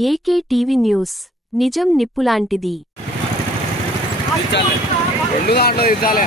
AK TV news నిజం నిప్పులాంటిది. రెండు దాంట్లో ఇచ్చాలే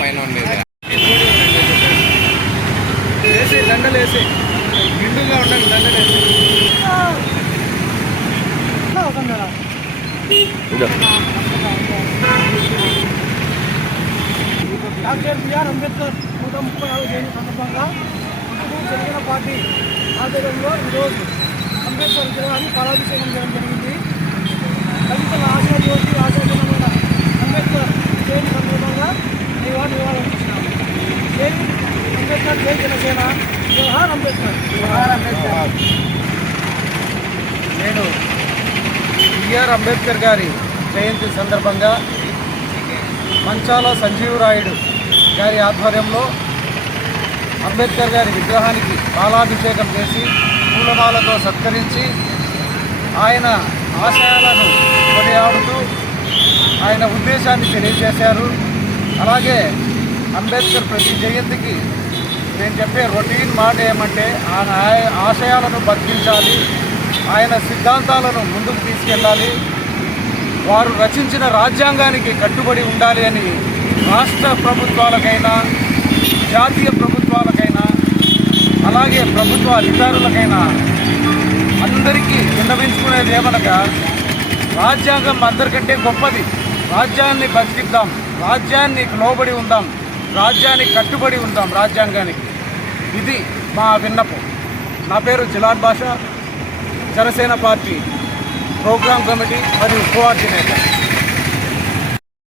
పైన వేసి దండలు వేసి నిండుగా ఉండండి. దండలు డాక్టర్ బిఆర్ అంబేద్కర్ 134 జయంతి సందర్భంగా జనసేన పార్టీ ఆధ్వర్యంలో ఈరోజు అంబేద్కర్ విగ్రహాన్ని పాలాభిషేకం చేయడం జరిగింది. దళితుల ఆశాజ్యోతి ఆశాజనమైన అంబేద్కర్ జయంతి సందర్భంగా నివాళులర్పించినాము. జై అంబేద్కర్, జై జనసేన, జవహర్ అంబేద్కర్. నేను బిఆర్ అంబేద్కర్ గారి జయంతి సందర్భంగా మంచాల సంజీవరాయుడు గారి ఆధ్వర్యంలో అంబేద్కర్ గారి విగ్రహానికి పాలాభిషేకం చేసి పూలమాలతో సత్కరించి ఆయన ఆశయాలను కొనియాడుతూ ఆయన ఉద్దేశాన్ని తెలియజేశారు. అలాగే అంబేద్కర్ ప్రతి జయంతికి నేను చెప్పే రొటీన్ మాట ఏమంటే ఆయన ఆశయాలను బతికించాలి, ఆయన సిద్ధాంతాలను ముందుకు తీసుకెళ్ళాలి, వారు రచించిన రాజ్యాంగానికి కట్టుబడి ఉండాలి అని రాష్ట్ర ప్రభుత్వాలకైనా జాతీయ ప్రభుత్వాలకైనా అలాగే ప్రభుత్వ అధికారులకైనా అందరికీ విన్నవించుకునేది ఏమనగా రాజ్యాంగం అందరికంటే గొప్పది. రాజ్యాన్ని బతికిద్దాం, రాజ్యానికి లోబడి ఉందాం, రాజ్యానికి కట్టుబడి ఉందాం, రాజ్యాంగానికి. ఇది మా విన్నపం. నా పేరు జిలాన్ బాషా, జనసేన పార్టీ ప్రోగ్రామ్ కమిటీ మరియు కోఆర్డినేటర్.